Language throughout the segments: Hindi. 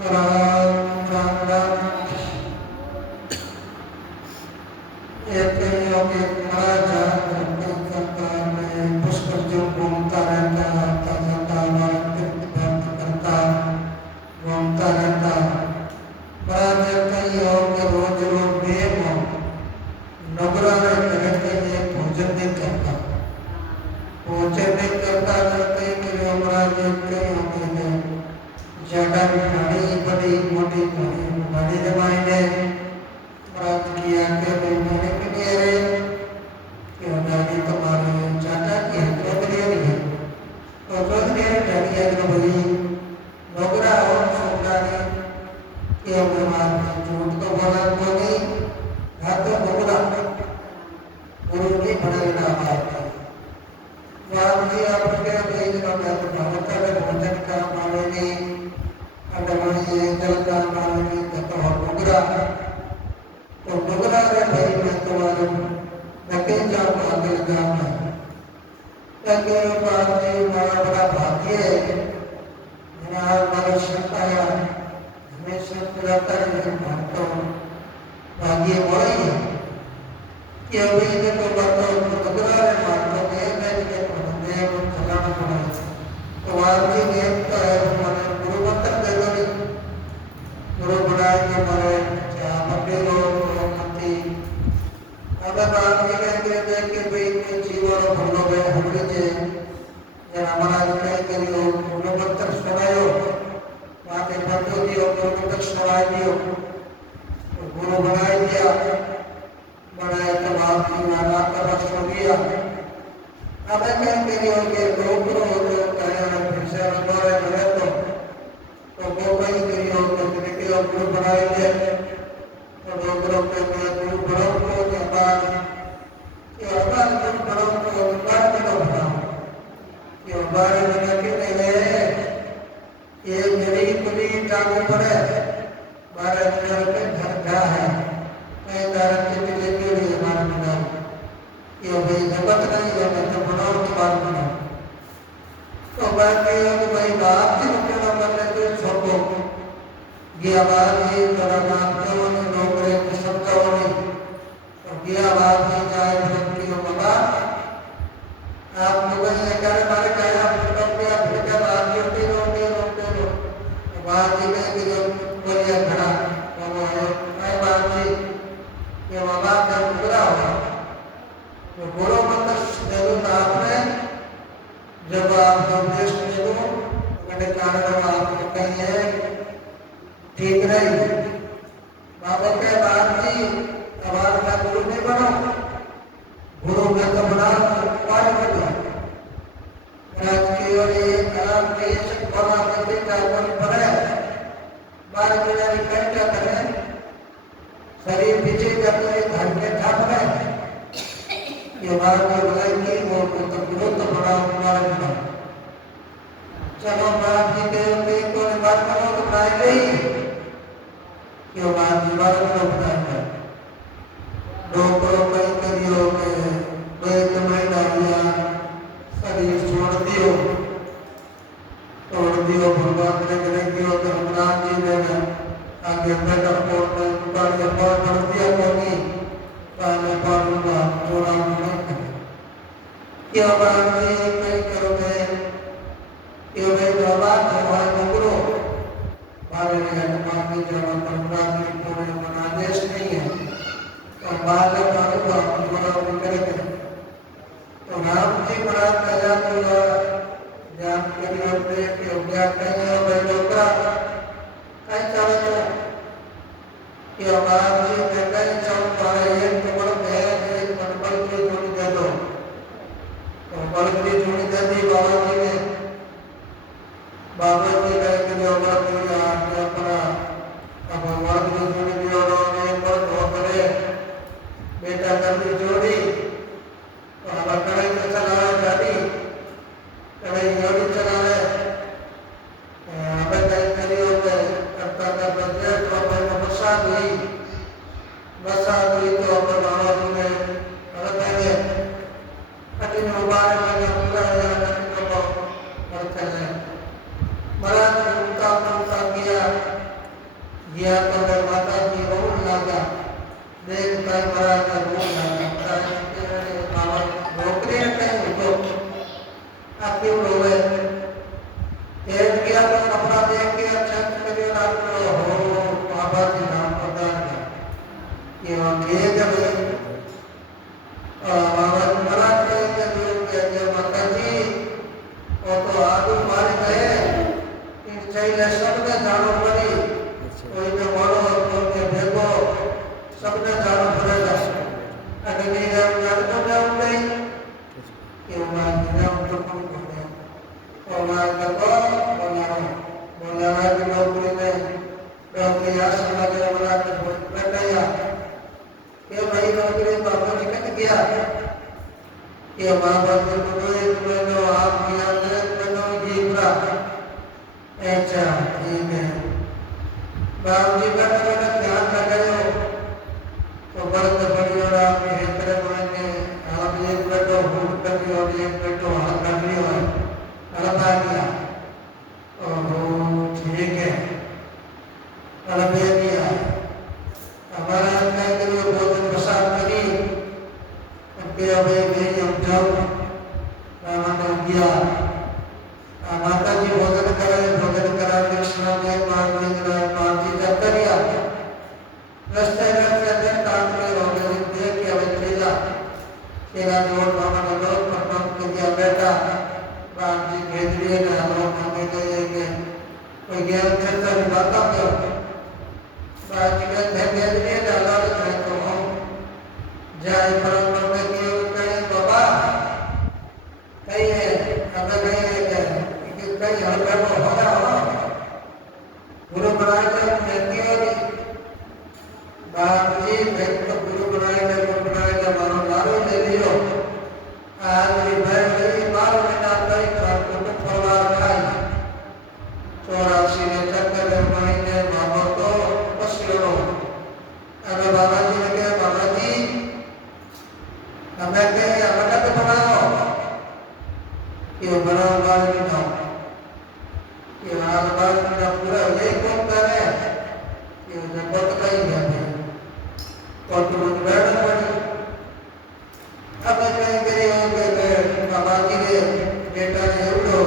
राम राम राम। एक योगी महाराज करता में पुष्कर जो घूमता रहता आता जाता भक्त करता घूमता रहता। महाराज कई योग रोज रोज बेम नगरा रहते हैं भोजन नहीं करता। भोजन नहीं करता करते कि महाराज कई होते हैं ज्यादा घड़ी बड़ी मोटी घड़ी जमाने प्राप्त किया के मैंने भी नहीं रहे कि गाड़ी तुम्हारे चाचा की है तो नहीं है तो नहीं गाड़ी है तो भाई नौकरा और सरकारी कि हमारे झूठ तो बोला तो नहीं घर तो नौकरा गुरु की पढ़ाई ना बात है वहाँ भी आप क्या कहीं ना कहते भारत का भोजन का मानोनी अडवाणी जल का मानोनी तो नौकरा तो नौकरा रे भाई मैं तुम्हारे नके जाओ आगे लगाऊंगा ताकि बाजी हमारा बड़ा भाग्य है हमारा शक्ति आया हमेशा पुराता है भारत भाग्य बड़ा है कि अभी देखो बातों नौकरा रे भारत में मैं जिसे पढ़ने को चलाना पड़ा तो आदमी नेम का है हमारे गुरु मंत्र दे दो गुरु बनाए के हमारे मंदिर अगर बात ये कहते हैं कि भाई कोई जीवन भूलो गए हमने जे जरा हमारा कहीं के लिए गुरु तक सुनायो वहाँ के बंदों दियो गुरु तक सुनाई दियो गुरु बनाए दिया बनाए तब आपकी नाना का बस हो गया अब कहीं के लिए उनके लोग कहीं फिर से हमारे बने तो वो कहीं के लिए उनके गुरु बनाए थे तो लोगों के गुरु बड़ों को बाद कि अवतार गुरु बड़ों को बार में बनाओ कि बार में के नहीं है ये मेरी पूरी टांगों पर है 12 हजार पे घर का है कई कारण के लिए क्यों नहीं हमारा बनाओ ये भाई जगत नहीं है तो बनाओ तो बार बनाओ तो बात ये है कि भाई बाप की रुपये करने को छोड़ो ये आवाज ही जरा मानते हो नहीं नौकरी की शब्द हो नहीं ये आवाज नहीं जाए व्यक्ति हो बाबा आप लोगों ने कहा हमारे क्या आप लोग क्या भूखा बात करते हो बात ही नहीं कि जो बोलिए खड़ा वो है मैं बात जी ये बाबा का बुरा हो तो बुरो मतलब जरूर आपने जब आप उपदेश में हो मैंने कारण आप कहीं है ठीक रही बाबा के बात जी हमारा गुरु नहीं बनो गुरु का तो बना पार बनो राज की ओर एक आप देश बना करके कार्बन बने बार बिना रिपेंट करे शरीर पीछे करके घर में ठाप रहे ये हमारा भलाई की वो तो गुरु तो बड़ा हमारा बना चलो बाप जी के को बात करो तो बनाए नहीं क्यों बात जीवन को बनाए डॉक्टरों कई करियो के एक महीना लिया शरीर छोड़ दियो भगवान ने करे दियो तो राम जी ने आगे बेटा कोट में दुकान के पार कर दिया कोनी पाने पारूंगा थोड़ा नहीं क्या बात जी कई करोगे क्यों भाई बात है भाई मुकरो बारे में मांगी जब परमात्मा की पूरे मनादेश नहीं है तो बालक आनुगा पूरा करेंगे तो राम जी बड़ा कला पूरा ज्ञान के लिए अपने के ज्ञान नहीं है भाई लोगरा कई चले तो कि हमारा जी ने कई चल पाए एक तो बड़ है एक बल की जोड़ी दे दो तो बल की जोड़ी दे दी बाबा जी ने बाबा जी ने के लिए बाबा जी ने आपने अपना अब भगवान की जोड़ी दी और उन्हें बहुत हो करे बेटा कर दी जोड़ी तो हमारा कड़ाई से चला गाड़ी कड़ाई गाड़ी चला है हमें कहीं करी होते करता करता देर तो अपने प्रसाद हुई गया तो मैं माता जी रोन लगा देख कर बड़ा कर रोन लगा मामा नौकरी कहीं तो आपके रोवे तेज गया तो कपड़ा देख के अच्छा करिए रात को हो बाबा जी नाम पता नहीं ये वाकई जब बाबा जी बड़ा के माता जी वो तो आलू मारे गए इन चाहिए सबने जानो पड़ी कोई ने मारो कोई ने भेगो सबने जानो पड़ेगा अगर नहीं जान तो जाऊं नहीं कि वहाँ बिना उनको कौन करते और वहाँ का बोला कि नौकरी में नौकरी आसन लगे बोला कि बैठा या ये भाई नौकरी बाबा जी कट गया ये माँ बाप को एक महीनों आप किया महीनों जीवरा ऐसा ठीक है बाप जी बैठे बैठे ध्यान लगाओ तो बड़े बड़ी और आप हेतरे बोलेंगे आप एक बैठो हुट कर लियो और एक बैठो हाथ कर लियो अलग आ गया और ठीक है अलग दे दिया हमारा अन्याय के लिए भोजन प्रसाद करी उनके अब गई हम जाओ रामाने किया माता जी भोजन करा कृष्ण ने मार्जी जब करिया रस्ते दिन काम के रोगे देख के अब चेला जोड़ मामा ने लोग प्रणाम के दिया बेटा राम जी भेज लिए ना लोग हमें गए कि कोई ज्ञान चर्चा की बात करो राम जी ने भेज लिए ना लाल है तो हम जाए परम में किए कहीं बाबा कहीं है हमें कहीं है कहीं हल्का को हो रहा गुरु बनाए थे कहती होगी बाप जी मैं तो गुरु बनाए थे मानो लारो ले लियो आज भी मैं गई 12 महीना कई कुटुंब परिवार खाई 84 ने चक्कर महीने मामा को पसियो अगर बाबा जी ने कहा बाबा जी हमें कहीं अलग तो बनाओ ये बड़ा बाल बनाओ ये हाल बाल का पूरा ये कौन करे ये जगत का ही है और तुम बैठ पड़ी अब कहीं कहीं हो गए बाबा जी के बेटा ने उठो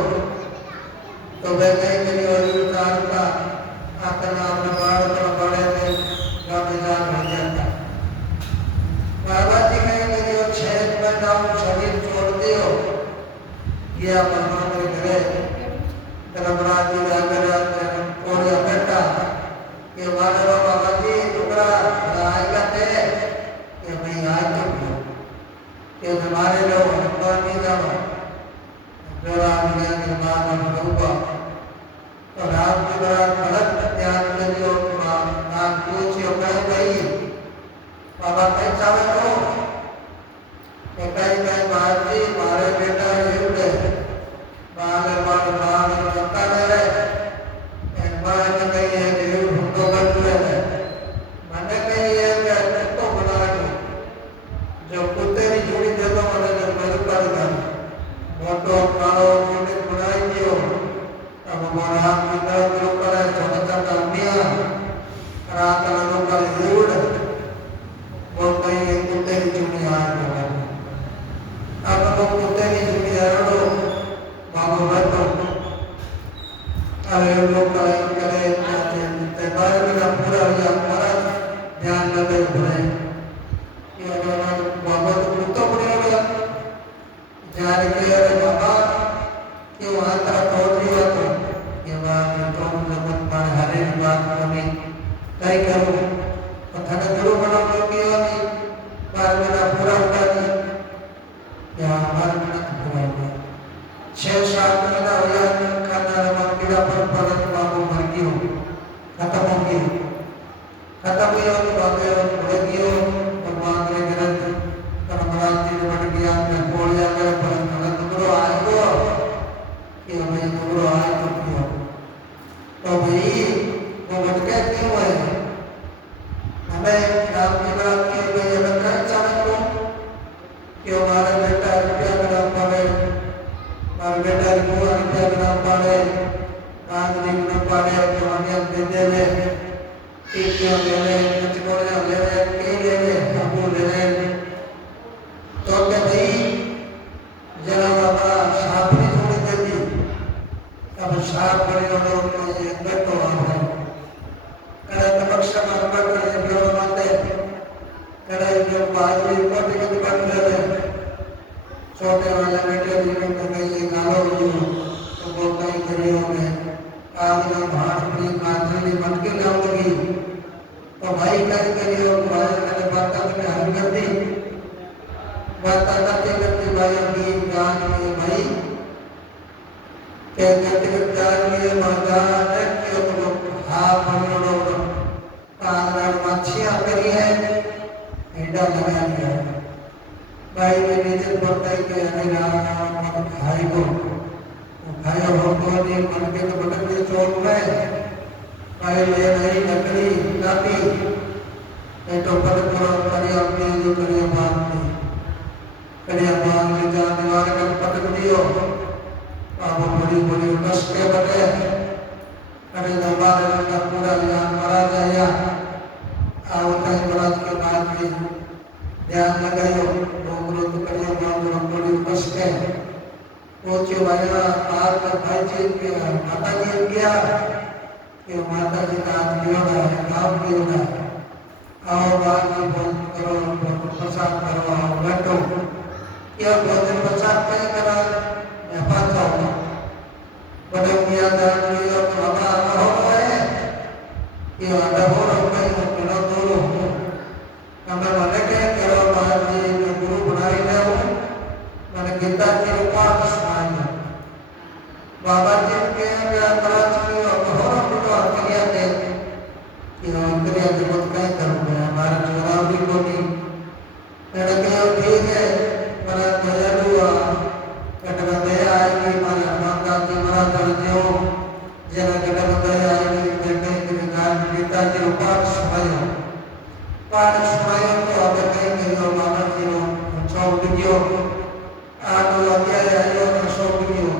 तो वह कहीं कहीं और उतार का आकर अपने बाल पर बड़े थे गाँव जान हो जाता बाबा जी कहीं कहीं और 6 महीना शरीर छोड़ दियो ये अपना घरे धर्मराज जी जाकर और बेटा ये हमारे बाबा जी टुकड़ा आएगा थे कि भाई आज तो कि हमारे लोग हनुमान नहीं जाओ जो राम जी के बाद होगा तो राम जी बड़ा गलत ध्यान में जो नाम पूछियो कहीं भाई बाबा कहीं चाहे तो कहीं बाहर जी हमारे बेटा ये गए बाल लगता है बाल कहीं है देव भूतो बन है मैंने कहीं है तो बना जो कुत्ते की जोड़ी दे दो मैंने जब मदद करेगा मोटो कालो जोड़ी बनाई दियो अब हमारा मित्र गुरु करे छोटा छोटा मिया रात लोगों का यूड वो कहीं कुत्ते की जोड़ी आ गया अब लोग कुत्ते की जोड़ी आ रहे बाबू बैठो अरे लोग करे ते बाहर का पूरा या हमारा ध्यान लगे हुए ये अगर बाबा तो कुत्ता पड़ेगा जाने के अरे बाबा कि वहाँ तरफ पहुँच गया तो ये बात तो जगत पर हरे बात होनी कहीं करूँ तो थोड़ा जरूर बना क्योंकि होनी बार मेरा पूरा होता नहीं यहाँ बार मेरा पूरा होगा 6-7 महीना हो गया खाना रवा पीड़ा पर पलट बाबू मर गयो खत्म हो गई तो बाबे बढ़ गयो भगवान के ग्रंथ धर्मराज जी ने बढ़ गया मैं बोल जाकर पर गुरु आए तो कि भाई गुरु आए तो क्यों तो भाई वो भटके क्यों है हमें राम जी बात की गई अगर कहीं चाहे तो कि हमारा बेटा रुपया का नाम पावे हमारा बेटा रुपया का नाम पावे आज दिन न पावे तो हमें दे दे एक लेवे कचकोड़े लेवे के लेवे हमू लेवे तो के भाई जरा बाबा साफ नहीं थोड़ी देती अब साफ करे तो ये बेटो है करे तबक्ष मार करे बियो माते करे जो बाजी को टिकट बन रहे छोटे वाले बेटे भी को कहीं गालो तो वो कहीं करियो में आज में भाड़ की कांचली बन के लाऊंगी तो भाई कहीं करियो भाई मैंने बात में हल कर दी बात करते करते भाई की जान में भाई के करते जान में मजाक क्यों तो हाथ पकड़ो कांगड़ा मच्छियां करी है ईडा लगा दिया भाई ने नीचे पड़ता है कि अरे राम भाई को भाई भक्तों ने मन के तो बटन में चोट में भाई ले नहीं लकड़ी लाती ये तो पटक करो करिया अपनी जो करिया बांध में जा दीवार का पटक दियो अब बड़ी बड़ी कस के बटे अरे दरबार का पूरा जान मारा जाया आओ कहीं बरात के बाद में ध्यान लगायो डोंगरो तो करिया बांध बड़ी कस के पहुंचे भाई पार कर भाई जी के माता जी गया कि माता जी का आदमियों है गाँव की है आओ बात की भोजन करो प्रसाद करो आओ बैठो क्या भोजन प्रसाद कहीं करा मैं पाता हूँ बड़े किया जान लिया तो हमारा अनुभव है कि अनुभव रखते हैं बिना दोनों हमें मने के करो बात जी मैं गुरु बनाई ले हूँ मैंने गीता की पाठ सुनाई बाबा जी के कराची और बहुत क्रिया थे कि क्रिया जरूरत कहीं करूँगा हमारे चुनाव भी को नहीं मैंने कहा ठीक है मेरा दया हुआ कटना दया आएगी हमारे माता जी मरा करते हो जरा कटना दया आएगी देखते हैं गान गीता जी पाठ सुनायो तो अब कहीं करियो माता जी नो चौक दियो आगो अध्याय आयो तो चौक दियो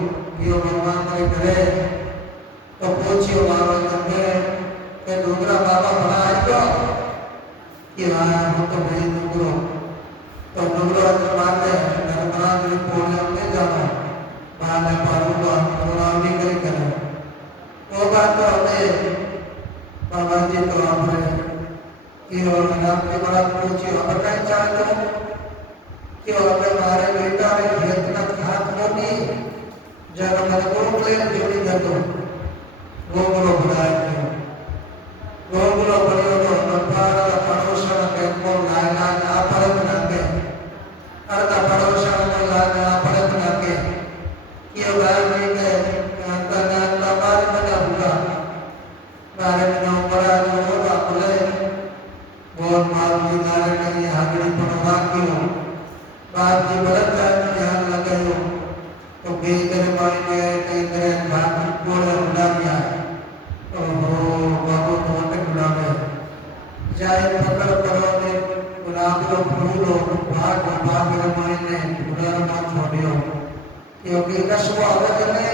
यो भगवान के करे तो पूछियो बाबा ने के डोगरा बाबा बना आयो कि हां वो तो नहीं डोगरो तो डोगरा के माने नरमना के पोले में जाना माने पारूगा थोड़ा भी करे वो बात तो हमें बाबा जी तो हमने कि और आपके बड़ा पूछियो अब कहीं चाहते हो कि और हमारे बेटा ने इतना हाथ मोटी जब मैं गोगले जोड़ी कर दो गोगलो बनाए गोगलो बनियो तो नपारा पड़ोसन के को लाना ना पड़े बना के अर्धा पड़ोसन को लाना पड़े बना के ये बात नहीं है अंतर ना तबार बना हुआ बारे में ना बड़ा जो होगा बोले बहुत माल की नारे कहीं हागड़ी पड़वा क्यों बात की बरत ध्यान लगायो तो बेकर मायने कई तरह भाग पूरा उड़ा दिया तो बाबू तो मत उड़ा में जाए पकड़ करो ने गुलाब को फूलो भाग के मायने उड़ा ना छोड़ियो क्योंकि कसवा आवे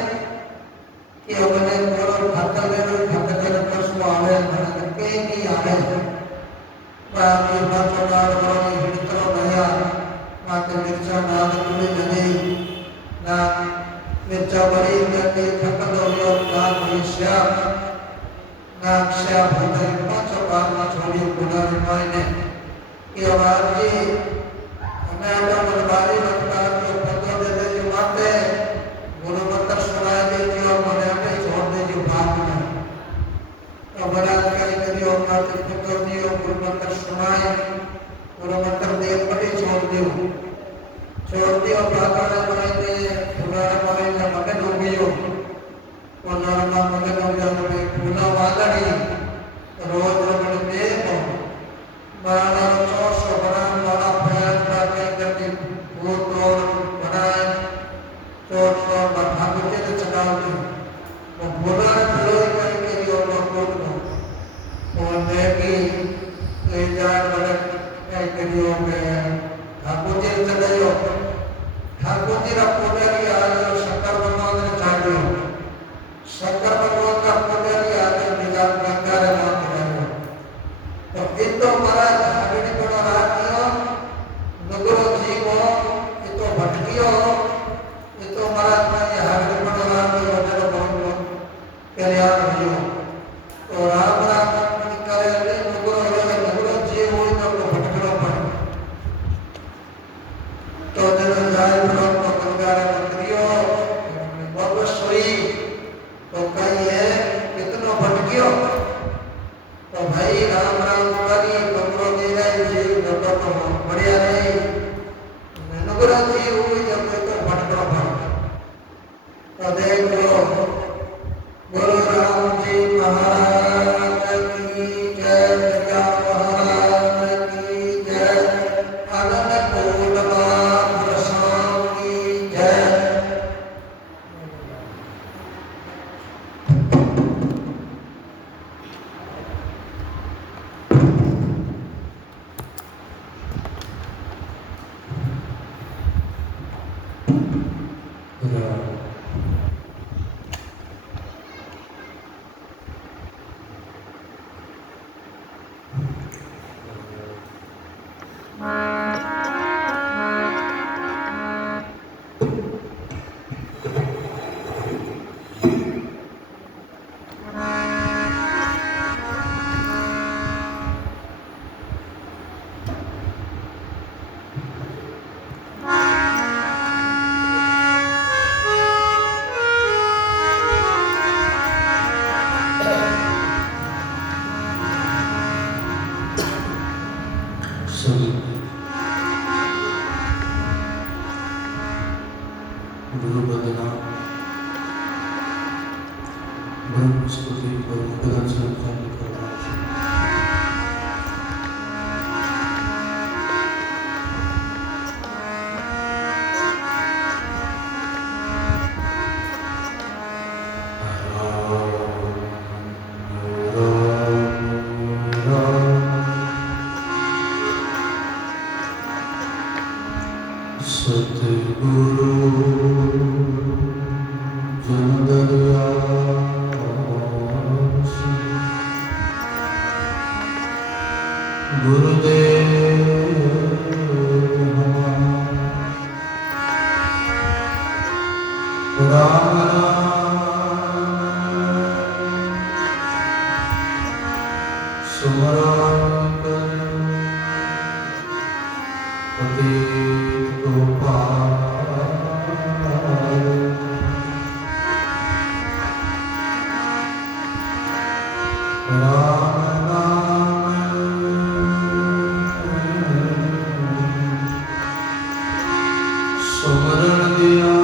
कि हमने पूरा खत्म कर कसवा आवे मन के नहीं आवे बाप ये बात बड़ा हिड़तो गया माते मिर्चा नाग तुले लगे ना मिर्चा बड़ी करके खत्म हो गया ना मनुष्य ना श्याम होता है पांच बार ना छोड़ी बुलाने मायने कि आवाज जी हमें अपना मनवारी रखता तो पता दे दे जो माते गुरु मंत्र सुनाए दे जो मने अपने छोड़ दे जो भाग में तो बड़ा कहीं करियो माते पता दियो गुरु मंत्र सुनाए गुरु मंत्र दे पड़ी छोड़ दियो प्रार्थना बनाइए पुराना बनाइए मने डूबियो पुराना मने डूबियो पुना वालड़ी रोज रोज देखो माला चौस बना वाला प्रयास करके करके वो तोड़ बनाए तो भागवत के चलाओगे वो बोला फ्लो करके जो लोग को और देखी ले जान बड़े कई करियो में भागवत के चलायो ठाकुर जी का पुजारी आज शंकर भगवान ने छाड़ियो शंकर भगवान का पुजारी आज निजाम गंगा तो भाई राम राम करी कपड़ो दे रही जीव जब तो बढ़िया रही नुगरा जीव हुई जब तो भटको भट तो देख लो गुरु राम जी महाराज की जय जया महाराज की जय आनंद पूर्णमा प्रसाद की जय गुरु बदना ब्रह्म स्तुति और मुद्रण से उत्पन्न करना सतगुरु राम सुमरण कर पतित को पार राम नाम सुमरण दिया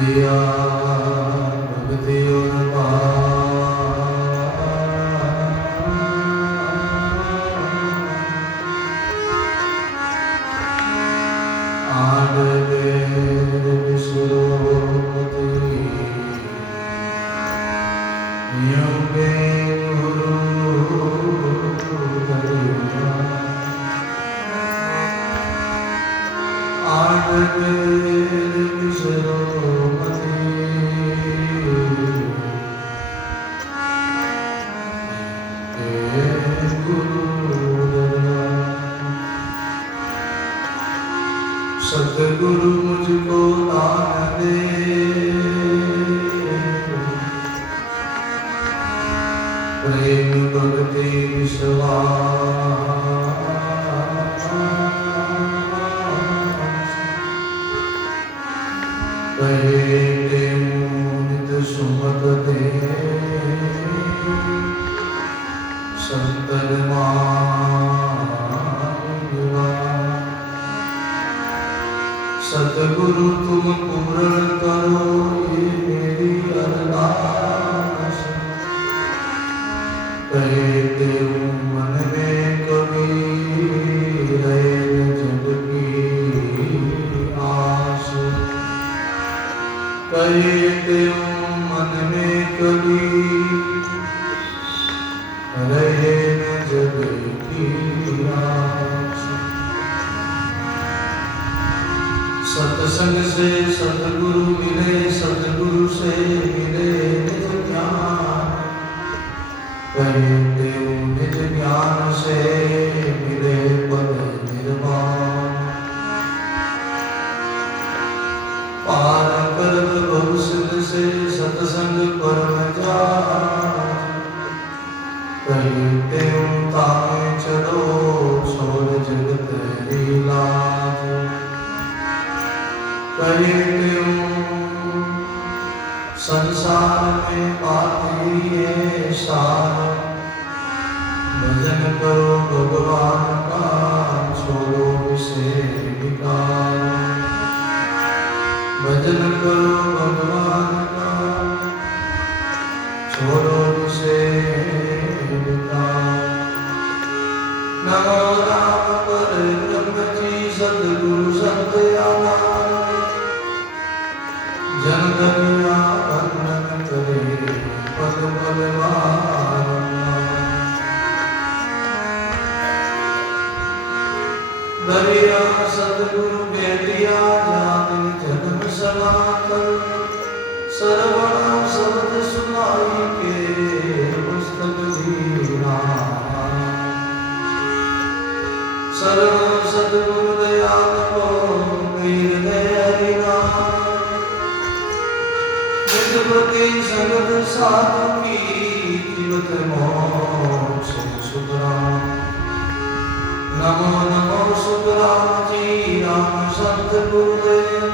दिया भक्ति और सतगुरु मुझको दान दे प्रेम भक्ति विश्वास कहे नित सुमत दे संतन सतगुरु तुम पूर्ण करो ये मेरी अरदास कहते हूँ मन में कभी रहे जग की आस कहते हूँ मन में कभी रहे जग की आस सत्संग से सतगुरु मिले सतगुरु से मिले निज ज्ञान कहते निज ज्ञान से मिले पद निर्वाण पार करत भवसिद्ध से सत्संग परम जान कहते तामे चलो छोड़ जगत लीलाज कहते पाती है सार। भजन करो भगवान का, छोड़ो विषय विकार। भजन करो भगवान का, छोड़ो विषय विकार। नमो राम पर ब्रह्म जी सद्गुरु संत आधार। जन दुनिया वंदन करे पद पद बारंबार। दरिया सद्गुरु बेटिया जान जन्म सनातन। श्रवण शब्द सुनाई के पुस्तक दीना। सर्व सद्गुरु दयाल को वीर हरिना। निजपति संगत साधु की जीवत मोक्ष सुतरा। नमो नमो सुतराम जी राम संत गुरुदेव।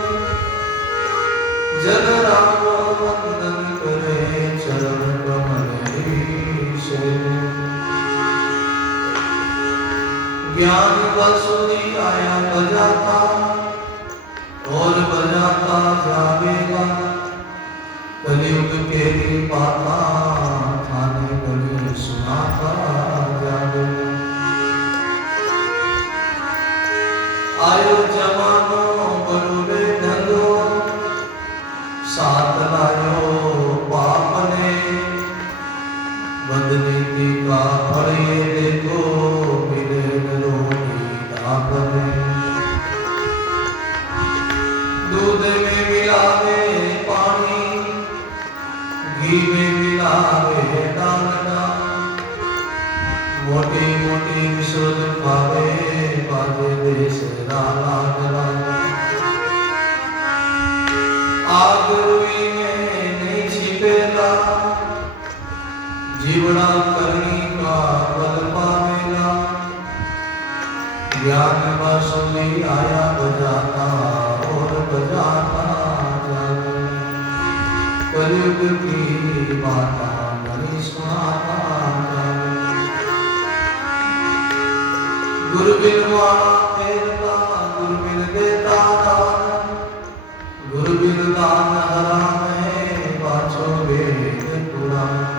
जन राम वंदन करे चरण कमल से। ज्ञान बसुरी आया बजाता और बजाता जावेगा। कलयुग के पाता थाने बलि सुनाता जावेगा। आयो जमानो बरुले ढलो, साथ लायो पाप ने। बदनीति का फल ये देखो, मिले रोनी दापने। दूध में मिलावे पानी, घी में मिलावे डालडा। मोटी मोटी विशुद्ध खावे, बाजे देश राला डला। आग रुई में नहीं छिपेला, जीवड़ा करनी का बल पावेला। ज्ञान बांसुरी आया बजाता और बजाता जावे। कलयुग की बाता बड़ी सुनाता जावे। गुरु बिन वाला फेरता, गुरु बिन देता दान। गुरु बिन दान हराम है, पाछो वेद पुराण।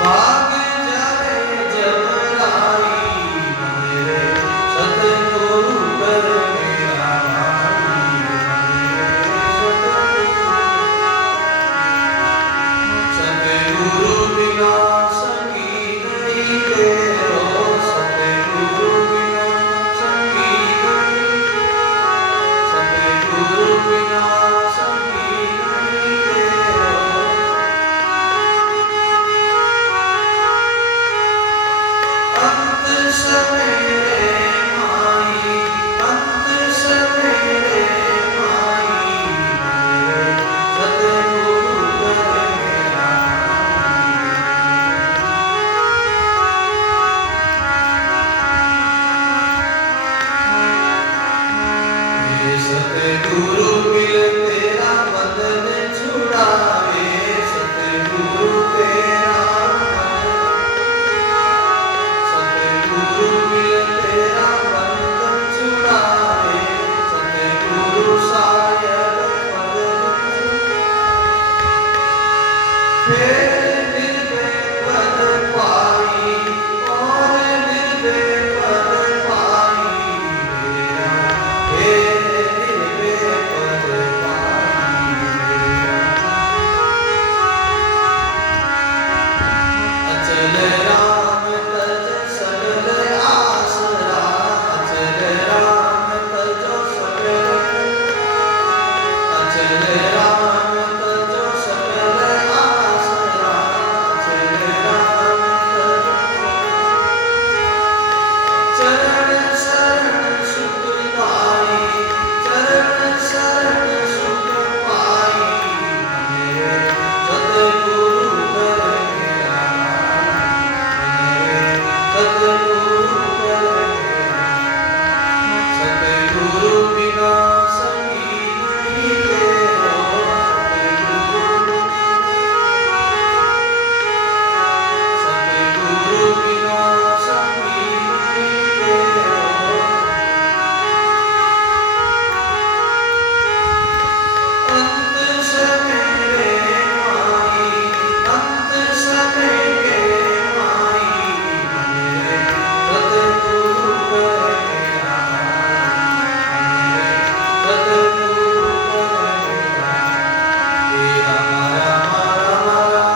भाग जाए जब लाई मेरे सतगुरु कर मेरा सतगुरु बिना संगी नहीं तेरो सतगुरु बिना संगी नहीं सतगुरु बिना संगी नहीं तेरो अंत सवेरे माई अंत सवेरे माई सतगुरु कर मेरा ये सतगुरु मिल तेरा बंधन छुड़ावे सतगुरु तेरा सतगुरु मिल तेरा बंधन छुड़ावे सतगुरु सायद फिर निर्भय पद पाई और निर्भय पद पाई मेरा फिर निर्भय पद पाई मेरा अचल राम तज सगल आसरा अचल राम तज सगल अचल राम तज सगल आसरा अचल राम तज चरण शरण सुख पाई चरण शरण सुख पाई मेरे सतगुरु कर मेरा मेरे सतगुरु कर मेरा सतगुरु बिना संगी नहीं तेरो सतगुरु बिना संगी नहीं तेरो अंत सवेरे माई अंत सवेरे माई मेरे सतगुरु कर मेरा मेरे सतगुरु कर मेरा तेरा मारा मारा मारा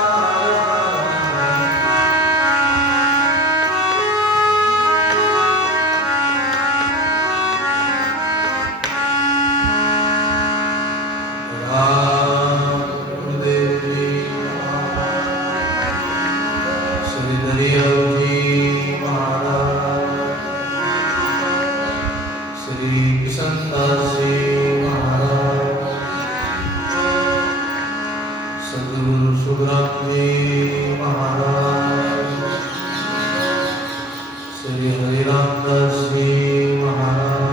राम गुरुदेव जी श्री दरियाव जी महाराज श्री किशनदास जी महाराज सद्गुरु सुखराम जी महाराज श्री हरिराम दास जी महाराज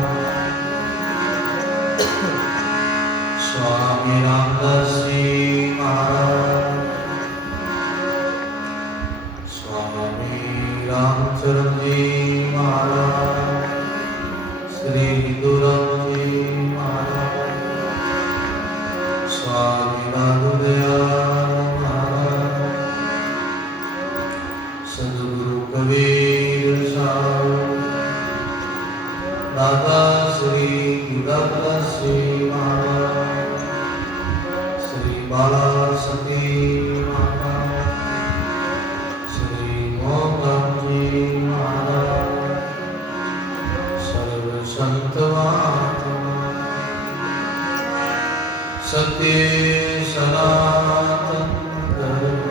स्वामी रामदास जी महाराज स्वामी रामचरण जी महाराज श्री हिंदूराम जी महाराज स्वामी राघुदयाल महाराज सद्गुरु कबीर साहब दादा श्री गुरुदास जी महाराज श्री बाला सती महाराज श्री मोहन जी महाराज सर्व संत महात्मा सत्य सनातन धर्म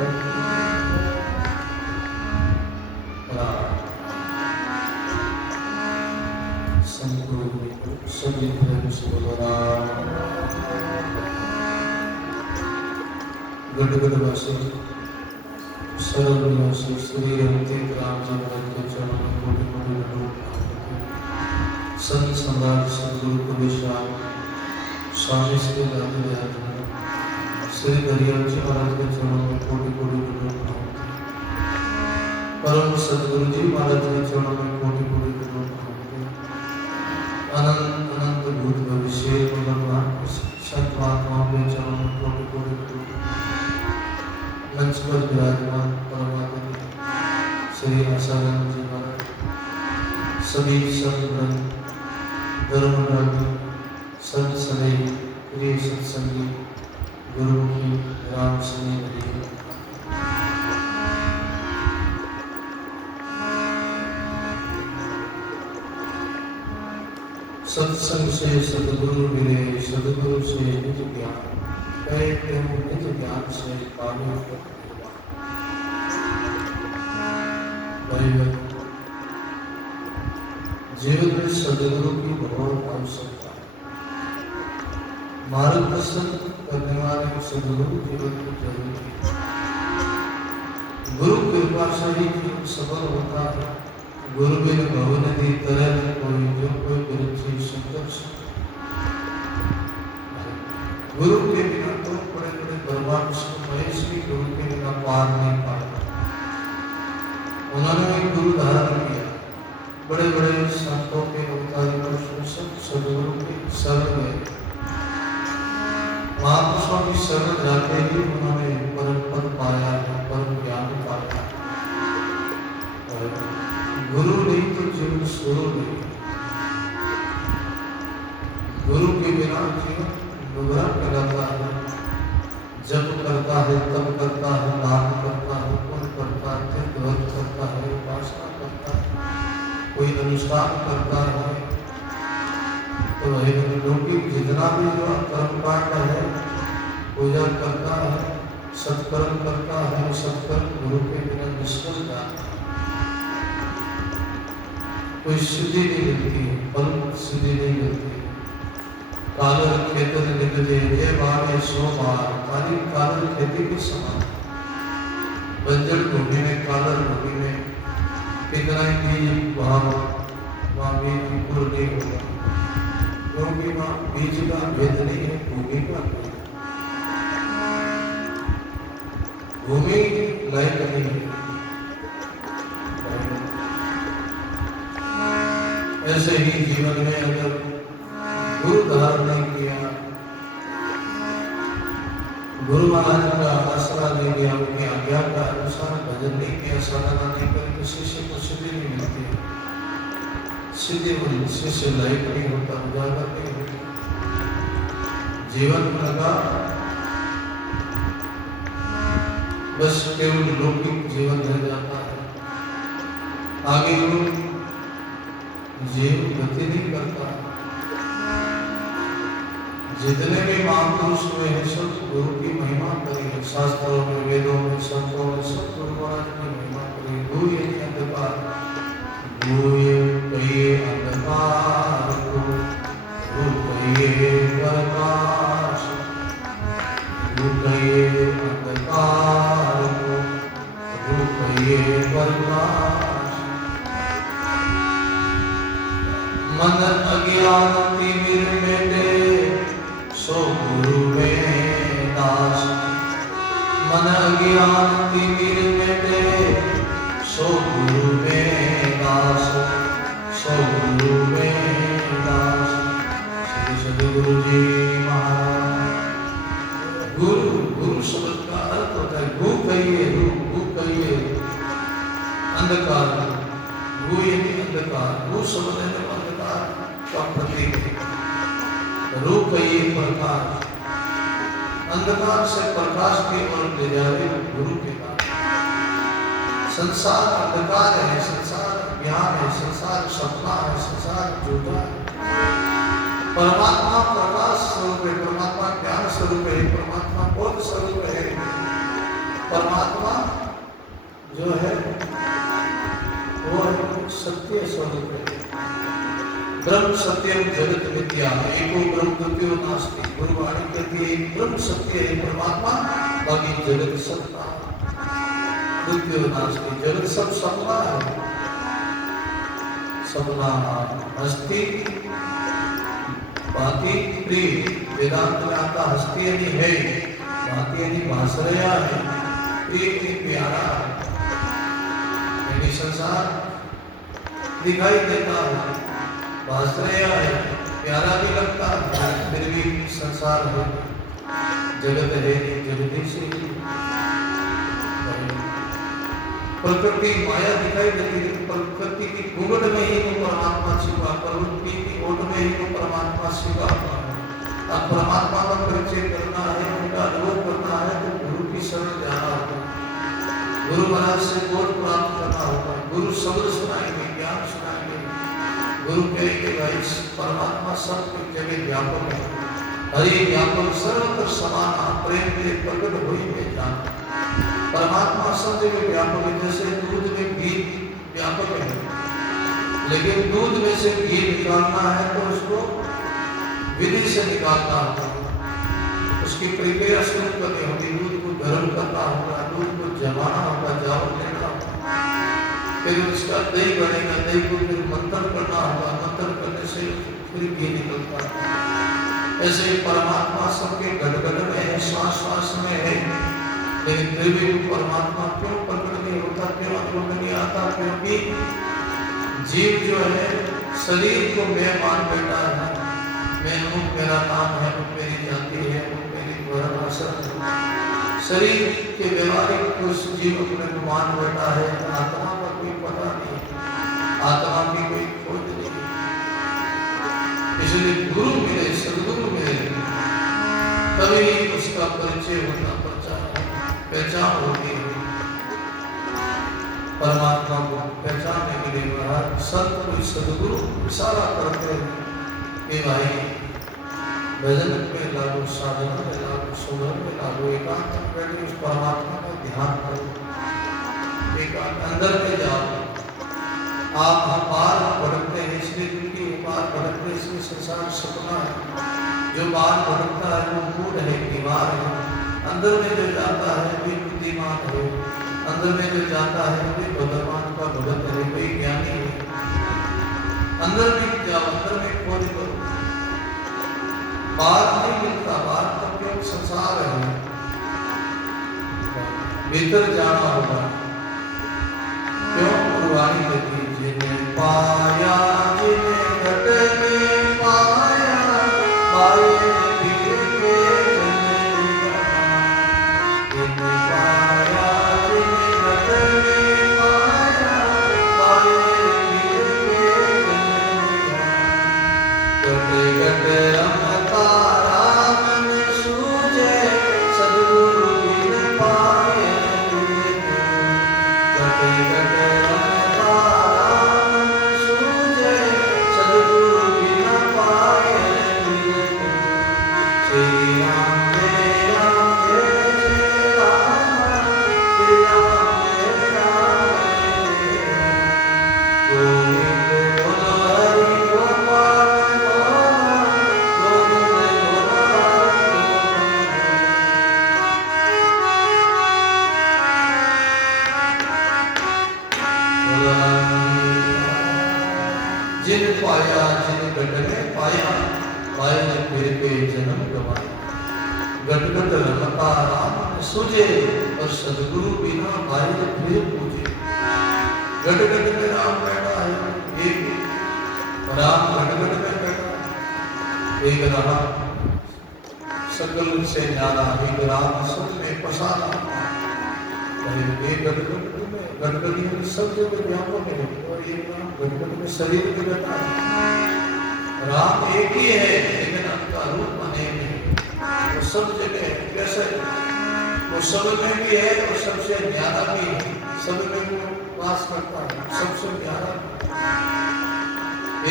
सभी धर्म गढ़गढ़वासी सरलवासी श्री अंतिम राम जगत के चरणों में कोटि कोटि दंडवत संत सम्राट सद्गुरु कबीर स्वामी श्री राघुदयाल श्री दरियाव जी महाराज के चरणों में कोटि कोटि दंडवत परम सद्गुरु जी महाराज के चरणों में कोटि कोटि दंडवत अनंत अनंत भूत भविष्य भगवान संत महात्माओं के चरणों में कोटि कोटि मंच पर विराजमान परमात्मा श्री आसाराम जी महाराज, सभी संत धर्मराज, संत सदै, प्रिय सत्संगी, गुरुमुखी राम सने हरि। सत्संग से सद्गुरु मिले, सद्गुरु से निज ज्ञान, कहते हो निज ज्ञान से पावे भगवान। जीवन में सद्गुरु की बहुत आवश्यकता है। मार्गदर्शन करने वाले सद्गुरु जीवन में जरूरी है। गुरु कृपा से ही जीवन सफल होता है। गुरु बिन भवन दी तरह कोई जो कोई विरची संघर्ष। गुरु के बिना तो बड़े बड़े ब्रह्मांड महेश भी गुरु के बिना पार नहीं पाता। उन्होंने भी गुरु धारण किया। बड़े बड़े संतों के अवतारी सदगुरु के शरण गए। महापुरुषों की शरण जाते ही उन्होंने परम पद पाया, परम ज्ञान पाया। गुरु नहीं तो जीवन शुरू नहीं। गुरु के बिना जीवन डूबा कहलाता है। जब करता है तब करता है, दान करता है, पुण्य करता है, तीर्थव्रत करता है, उपासना करता है, कोई अनुष्ठान करता है, तो वही लौकिक जितना भी जो कर्मकांड है, पूजा करता है, सत्कर्म करता है, सत्कर्म गुरु के बिना निष्फल जाता है। कोई सिद्धि नहीं मिलती, फल सिद्धि नहीं मिलती। कालर खेतर निकले ये बार सो बार, काली कालर खेती के समान। बंजर भूमि में, कालर भूमि में कितना ही बीज वहाँ बीज अंकुर नहीं होगा, क्योंकि वहाँ बीज का भेद नहीं है, भूमि का भेद। भूमि लायक नहीं है। ऐसे ही जीवन में अगर गुरु धारण नहीं किया, गुरु महाराज का आसरा नहीं लिया, उनकी आज्ञा का अनुसार भजन नहीं किया, साधना नहीं करी, तो शिष्य को सिद्धि नहीं मिलती। सिद्धि में शिष्य लायक नहीं होता, उजागर नहीं होता। जीवन लगा बस केवल लौकिक जीवन रह जाता है। आगे लोग जीव गति नहीं करता। जितने भी महापुरुष हुए हैं सब गुरु की महिमा करें। शास्त्रों में, वेदों में, संतों में सब गुरु महाराज की महिमा करें। गुरु ये अंधकार, गुरु कहिए अंधकार को, गुरु कहिए प्रकाश, गुरु कहिए अंधकार को, गुरु कहिए प्रकाश। मन अज्ञान तिमिर मेटे, सो गुरु में दास। मन अज्ञान तिमिर मेटे, सो गुरु में दास, सो गुरु में दास। श्री सद्गुरु जी महाराज। गुरु, गुरु शब्द का अर्थ होता है गु कहिए, गु कहिए अंधकार, गु यानी अंधकार। गु शब्द है का प्रतीक है। रूप कहिए प्रकाश, अंधकार से प्रकाश की ओर ले जाए गुरु के नाम। संसार अंधकार है, संसार ज्ञान है, संसार सपना है, संसार झूठा है। परमात्मा प्रकाश स्वरूप है, परमात्मा ज्ञान स्वरूप है, परमात्मा बोध स्वरूप है। परमात्मा जो है वो है सत्य स्वरूप है। ब्रह्म सत्यम जगत मिथ्या, एको ब्रह्म द्वितीयो नास्ति। गुरुवाणी कहती है ब्रह्म सत्य है परमात्मा, बाकी जगत सपना द्वितीयो नास्ति। जगत सब सपना है, सपना हस्ती बाती प्रिय। वेदांत में आता हस्ती यानी है, बाती यानी भाषरया है, प्रिय यानी प्यारा यानी संसार दिखाई देता है, भाषरया है, प्यारा भी लगता है, फिर भी संसार है, जगत है नहीं, जगती से प्रकृति माया दिखाई देती है, प्रकृति की घूंघट में ही वो परमात्मा छिपा, प्रवृत्ति की ओट में ही वो परमात्मा छिपा हुआ है। अब परमात्मा का परिचय करना है, उनका अनुभव करना है तो गुरु की शरण जाना होगा, गुरु महाराज से बोध प्राप्त करना होगा। गुरु शब्द सुनाएंगे, ज्ञान सुनाएंगे, गुरु कहेंगे भाई परमात्मा सब जगह व्यापक है, हरि व्यापक सर्वत्र समान, प्रेम के प्रकट हुई में जान। परमात्मा सब जगह व्यापक है, जैसे दूध में घी व्यापक है, लेकिन दूध में से घी निकालना है तो उसको विधि से निकालना होगा, उसकी प्रक्रिया शुरू करनी होगी, दूध को गर्म करना होगा, दूध को जमाना होगा, चावल लेना होगा, फिर उसका दही बनेगा, दही को फिर मंथन करना होगा, मंथन करने से फिर घी निकलता है। ऐसे परमात्मा सबके घट-घट में है, श्वास-श्वास में है, लेकिन फिर भी परमात्मा क्यों प्रकट नहीं होता, क्यों अनुभव नहीं आता? क्योंकि जीव जो है शरीर को मैं मान बैठा है, मैं हूँ, मेरा नाम है, वो मेरी जाति है, वो मेरी वर्ण है। शरीर के व्यवहारिक उस जीव अपने को मान बैठा है, आत्मा का कोई पता नहीं, आत्मा की कोई खोज नहीं। इसलिए गुरु मिले, सदगुरु मिले, तभी उसका परिचय होना, पहचान होती है। परमात्मा को पहचानने के लिए महाराज संत कोई सदगुरु इशारा करते हैं कि भाई भजन में लागू, साधना में लागू, सुमरन में लागू, एकांत में बैठे उस परमात्मा का ध्यान करो, एकांत अंदर में जाओ। आप बार भटकते हैं इसलिए, क्योंकि बार भटकते इसलिए संसार सपना है, जो बार भटकता है वो मूड है, बीमार है, अंदर में जो जाता है वे बुद्धिमान है, अंदर में जो जाता है वे भगवान का भगत है, कोई ज्ञानी है। अंदर में जाओ, अंदर में खोज करो, बाहर नहीं मिलता, बाहर तक केवल संसार है, भीतर जाना होगा। क्यों पुरानी गति जिन्हें पाया, जिन्हें घट में पाया, पाए जिन पाया, जिन घट में पाया, पाए ने फिर के जन्म गवाया। घट घट रमता राम सुझे, और सदगुरु बिना भाई फिर पूजे। घट घट में राम बैठा है, एक राम घट घट में बैठा है, एक रहा सकल से न्यारा, एक राम सब में पसारा। एक घट घट में गणपति में सब जगह व्यापक है, और एक राम गणपति में शरीर में बैठा है। राम एक ही है, लेकिन उनका रूप अनेक है, वो सब जगह है। कैसे? वो सब में भी है और सबसे न्यारा भी है, सब में वो वास करता है, सबसे न्यारा।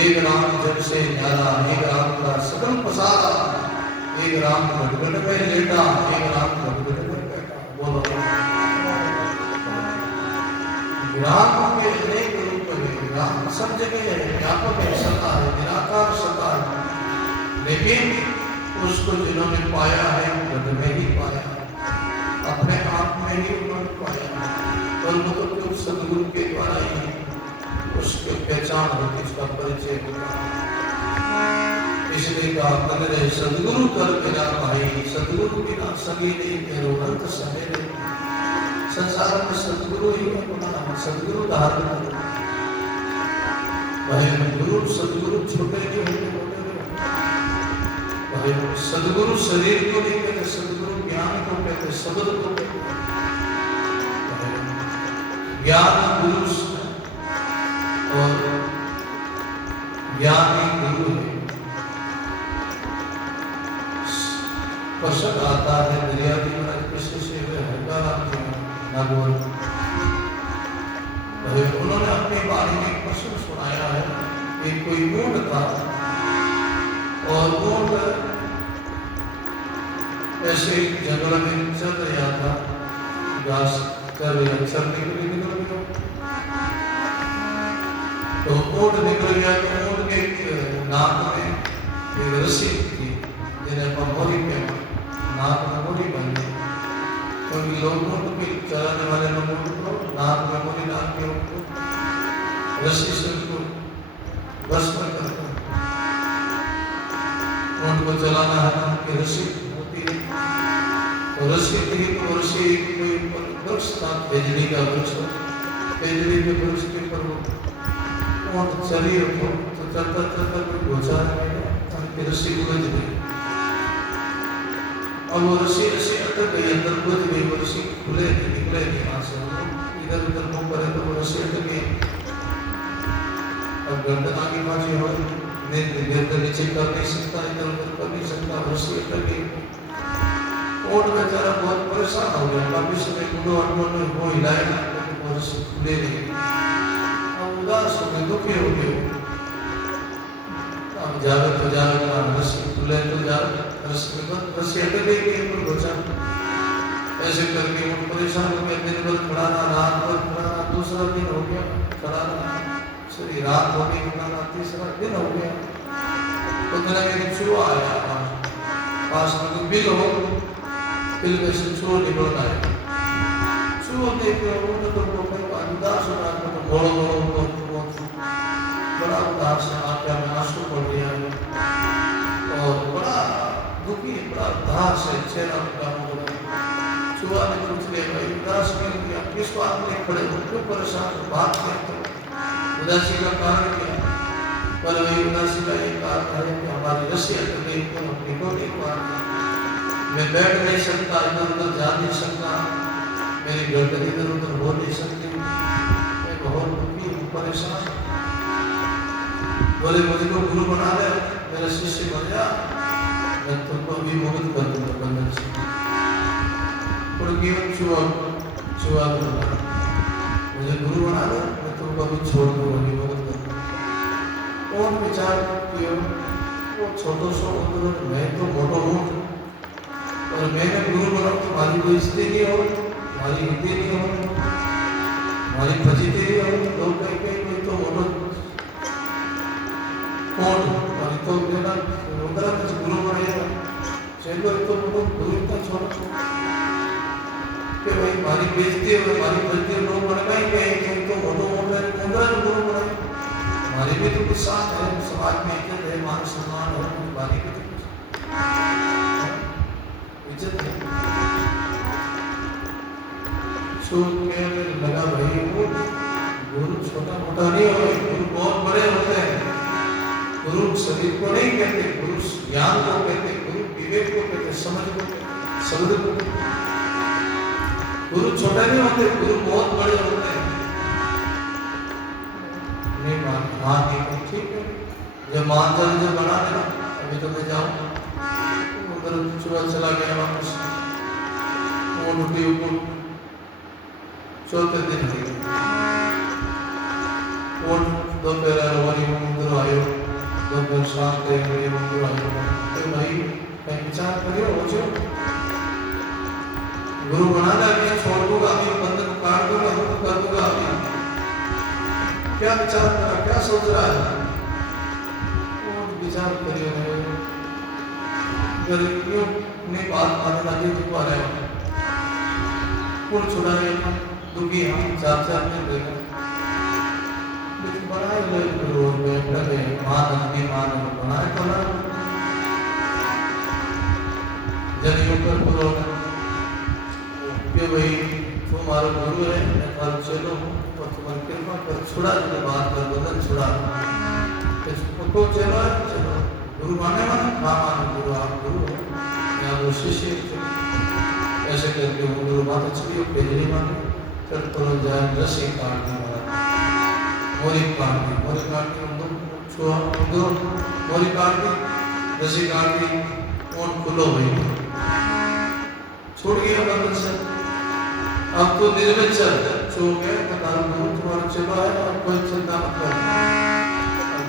एक राम जब से न्यारा, एक राम का सकल पसारा, एक राम गणपति में लेटा, एक राम गणपति में बैठा। बोलो राम के अनेक रूप है, राम सब जगह है, व्यापक है, सत्ता है, निराकार सत्ता है। लेकिन उसको जिन्होंने पाया है घट में ही पाया, अपने आप में ही उन्होंने पाया, और वो तो केवल सदगुरु के द्वारा ही उसकी पहचान होती, उसका परिचय होता। इसलिए कहा कर सदगुरु कर मेरा भाई, सदगुरु बिना सभी नहीं मेरो अंत समेत। संसार में सदगुरु ही अपना सदगुरु धारण भाई, गुरु सदगुरु छोटे नहीं होते, भाई सदगुरु शरीर को नहीं कहते, सदगुरु ज्ञान को कहते, शब्द को कहते। ज्ञान गुरु और ज्ञानी गुरु है। प्रसंग आता है दरियादी महाराज कृष्ण से नागौर, उन्होंने अपनी बारे में एक प्रसंग सुनाया है कि कोई ऊंट था और ऊंट ऐसे जंगल में चल रहा था, घास चरने के लिए निकल गया। तो ऊंट निकल गया तो ऊंट के नाक में एक रस्सी थी जिन्हें मोरी पे नाक में मोरी बन गई, क्योंकि लोग ऊंट पे चलाने वाले लोग ऊंट को नाक में मोरी डाल के उनको रस्सी से उसको बस में करते हैं। ऊंट को चलाना है उनकी रस्सी होती है, तो रस्सी थी तो रस्सी कोई वृक्ष था, बेजली का वृक्ष, बेजली के वृक्ष के ऊपर वो ऊंट चली तो चलता चलता कोई घोचा उनकी रस्सी उलझ गई और वो रस्सी अटक गई, अंदर उलझ गई, वो रस्सी खुले निकले नहीं वहां से, इधर उधर मुंह करे तो वो रस्सी अटक गई। अब गर्दन आगे पाछे हो, गर्दन नीचे कर नहीं सकता, इधर उधर कर नहीं सकता, रस्सी अटक गई। ऊंट बेचारा बहुत परेशान हो गया, काफी समय मुंडो अटमन वो हिलाएगा तो वो रस्सी खुले नहीं, अब उदास हो गए, दुखी हो गए। अब जावे तो जावे, रस्सी खुले तो जावे, रस्सी अटक गई कि ऊपर घोचा। ऐसे करके वो परेशान हो गया, दिन भर खड़ा रहा, रात भर खड़ा रहा, दूसरा दिन हो गया खड़ा रहा, सॉरी रात हो गई खड़ा रहा, तीसरा दिन हो गया। तो मेरा एक चूहा आया पास में, तो बिल हो, बिल में से चूहा निकल आया। चूहा देख के वो तो उदास हो रहा था, तो घोड़ो बड़ा उदास है, आंखों में आंसू पड़ गया और बड़ा दुखी, बड़ा उदास है, चेहरा उनका मुड़ गया। चूहा ने पूछ लिया, भाई उदास क्यों किया, किस बात में खड़े हो, क्यों परेशान हो, बात क्या करो, उदासी का कारण क्या? पर वही उदासी का एक कारण है कि हमारी रस्सी अटक गई, तो हम निकल नहीं पा रहे, मैं बैठ नहीं सकता, इधर उधर जा नहीं सकता, मेरी गर्दन इधर उधर हो नहीं सकती, मैं बहुत दुखी हूँ, परेशान। बोले मुझे को गुरु बना ले, मेरा शिष्य बन जा, मैं तुमको अभी मुक्त कर दूंगा बंधन से। और केवल चूहा मुझे गुरु बना ले, मैं तुमको अभी छोड़ दूंगा, अभी मुक्त कर दूंगा। और विचार किया, वो छोटो सो उधर, मैं तो मोटो हूँ और मैंने गुरु बना, तुम्हारी कोई स्थिति नहीं हो, हमारी हिंदी नहीं हो, हमारी फजीती नहीं हो, लोग कहेंगे कोई तो मोटो कौन और तो मेरा उधर कुछ गुरु बनेगा, चलो तो वो गुरु का छोड़ के भाई हमारी बेइज्जती है, हमारी फजीती लोग बनाएंगे कि तो मोटो मोटा उधर गुरु बने, हमारी भी तो कुछ साथ है, समाज में इज्जत है, मान सम्मान है, हमारी भी तो इज्जत है। सोच के लगा भाई वो गुरु छोटा मोटा नहीं हो, गुरु बहुत बड़े होते हैं। गुरु शरीर को नहीं कहते, गुरु ज्ञान को कहते, गुरु विवेक को कहते, समझ को कहते, शब्द को कहते। गुरु छोटे नहीं होते, गुरु बहुत बड़े होते हैं। नहीं मान ठीक है, जब मान जब बना देना, अभी तो मैं जाऊँ उधर चूहा चला गया वापस, वो लुटी ऊपर, चौथे दिन थी वो दोपहर हमारी मंदिर आयो, दोपहर शाम के हमारी मंदिर आयो, तो भाई कहीं विचार करियो हो जो गुरु बना लिया, छोड़ दूंगा अभी, बंधन काट दूंगा, कर दूंगा अभी, क्या विचार करा, क्या सोच रहा है? वो विचार करियो गरीबियों ने बात माने लगे तो आ रहे हैं, पुल छुड़ाए दुखी हम चाचा ने देखा बड़ा रोड में लगे मान बनाए तो ना जब ऊपर पूरा कि भाई तुम्हारा गुरु है, मैं कल चलो और तुम्हारी कृपा कर छुड़ा दे, बात कर बदन छुड़ा तो चलो गुरु माने गुरु आप गुरु हो, मैं वो शिष्य। ऐसे करके वो गुरु बात अच्छी पेजरी माने फिर तो जाए रस्सी काटने वाला मोरी काटनी छुआ मोरी काटनी रस्सी काटनी और खुलो भाई छोड़ गया बंधन से। अब तो निर्विचल छो गए तुम्हारा चलो है, अब कोई चिंता मत कर।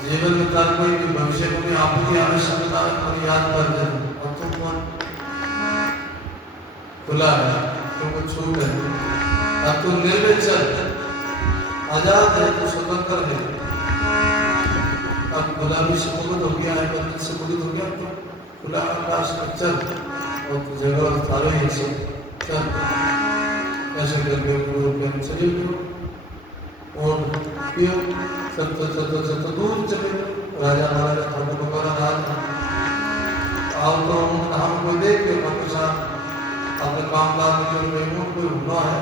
जीवन में तार कोई भी भविष्य को भी आपकी आवश्यकता और याद कर दे। अब तो कौन खुला है, तुमको छूट है। अब तो निर्विचल आजाद है, तो स्वतंत्र है। अब गुलाबी से मुक्त हो गया है, बंधन से मुक्त हो गया, तो खुला आकाश में चल और जगह थारो ही से चल ऐसे करके गुरु के चले गए और फिर चलते दूर चले। राजा महाराजा ठाकुर वगैरह राज आओ तो हमको देख के अपने काम काज में जो ऊँट कोई हुआ है,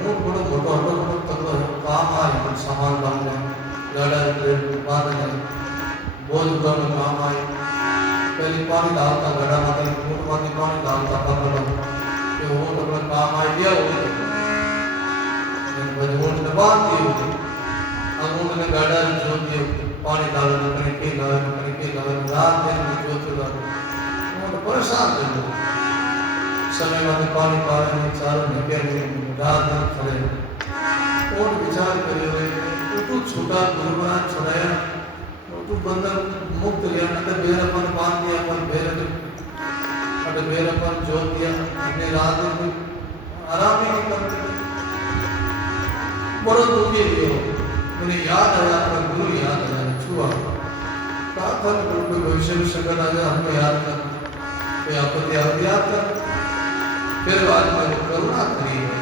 ऊँट बड़ो मोटो हटो तगड़ो है, काम आए सामान बांध रहे गाड़ा बांध रहे बोझ उठाने काम आए। पहले पानी डालता गड़ा माता ऊँट माती पानी डालता पकड़ो कि ऊँट अपना काम आ गया ऊँट ने बांध दिए। अब ऊँट ने गाड़ा जोत दिए पानी डालने कहीं के रात दिन में जोत ऊँट परेशान कर दो समय में पानी पा रहे चारों निके रात दिन खड़े ऊँट विचार करे हुए तू छोटा गुरुबना छुड़ाया तू बंधन मुक्त लिया न तो बेरपन बांध दिया पर बेरपन जोत दिया अपने रात दिन आराम ही नहीं करते। बड़ो दुखी हो मुझे याद आया अपना गुरु याद आया छुआ कहा था कोई भविष्य में संकट आ जाए हमको याद कर कोई आपत्ति याद कर फिर बाद में करुणा करी है।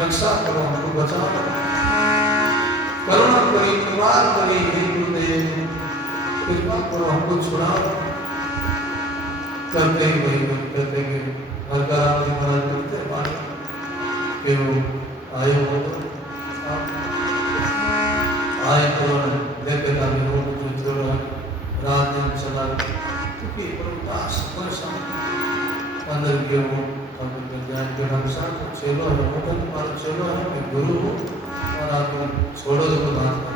रक्षा करो हमको बचाओ करुणा करी कृपा करी हे गुरुदेव कृपा करो हमको छुड़ाओ। करते ही गए हर काम की मदद करते माने कि वो आए हो तो आए तो देखे का भी हो तो छोड़ा रात दिन चला क्योंकि उदास परेशान अंदर के वो ज्ञान के अनुसार चलो है वो तुम्हारा चलो है मैं गुरु हूँ और आप छोड़ो तो बात करो